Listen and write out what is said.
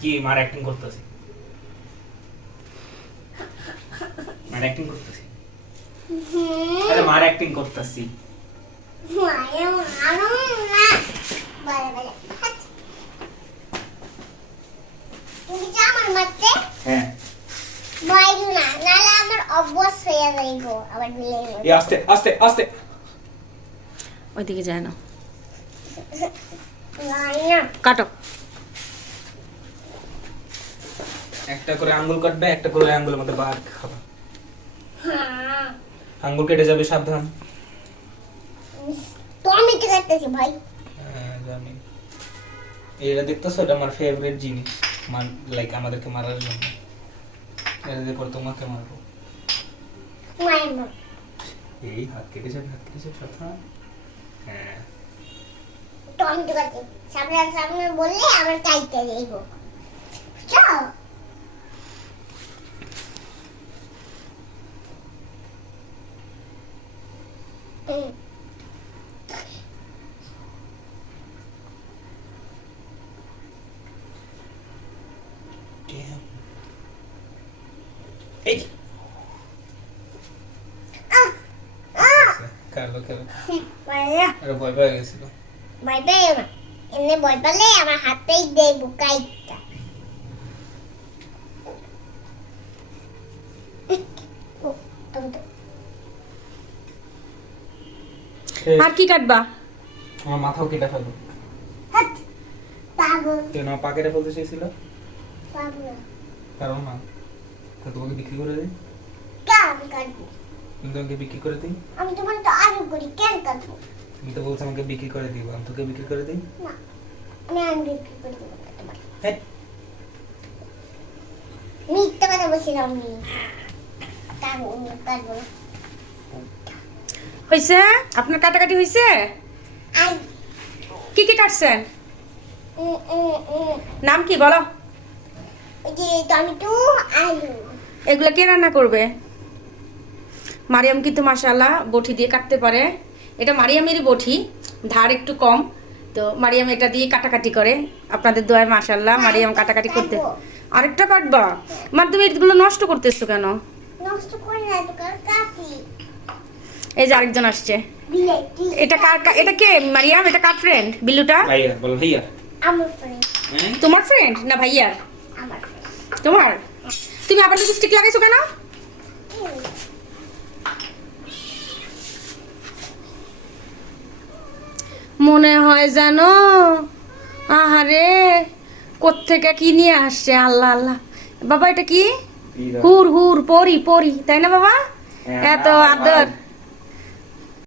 কি মার অ্যাক্টিং করতেছে মার অ্যাক্টিং করতেছে হুম আরে মার অ্যাক্টিং করতেছি মা এম আনু না বাই বাই काटो একটা করে আঙ্গুল কাটবে একটা করে আঙ্গুলের মধ্যে বাঘ খাবে আঙ্গুল কেটে যাবে সাবধান তো আমি কি করতেছি ভাই জানি এটা দেখতেছ এটা আমার ফেভারিট জিনিস মান লাইক আমাদেরকে মারার জন্য এটা দিয়ে করতে তোমাকে মারবো মারবো এই হাত কেটে যাবে হাত কেটে যাবে সাবধান হ্যাঁ টমি টু কাটে সামনে সামনে বললে আমার টাইটে দেবো Damn Hey Sí, para allá. Pero voy para allá, ¿sí? Voy para allá. Y me voy para allá, bajaste আর কি কাটবা আমার মাথাও কেটে ফেলো না পা বলতে ফেলতে চেয়েছিল কারণ না তা তোমাকে বিক্রি করে দে দেয় আমি তোমাকে বিক্রি করে দে আমি তো বলতে আর করি কেন কাটবো তুমি তো বলছো আমাকে বিক্রি করে দিব আমি তোকে বিক্রি করে দেই না আমি আমি বিক্রি করে দিব মিথ্যা কথা বলছিলাম আমি তার অন্য কাজ হয়েছে আপনার কাটাকাটি হয়েছে কি কি কাটছেন নাম কি বলো টমেটো আলু এগুলো কে রান্না করবে মারিয়াম কিন্তু মাসাল্লাহ বঠি দিয়ে কাটতে পারে এটা মারিয়ামেরই বঠি ধার একটু কম তো মারিয়াম এটা দিয়ে কাটাকাটি করে আপনাদের দোয়ায় মাসাল্লাহ মারিয়াম কাটাকাটি করতে আরেকটা কাটবা মানে তুমি এগুলো নষ্ট করতেছো কেন নষ্ট করে না তো এই যে আরেকজন আসছে এটা কার এটা কে মারিয়াম এটা কার ফ্রেন্ড বিলুটা তোমার ফ্রেন্ড না ভাইয়া তোমার তুমি আবার লিপস্টিক স্টিক লাগাইছো কেন মনে হয় জানো আহারে কোথেকে কি নিয়ে আসছে আল্লাহ আল্লাহ বাবা এটা কি হুর হুর পরি পরি তাই না বাবা এত আদর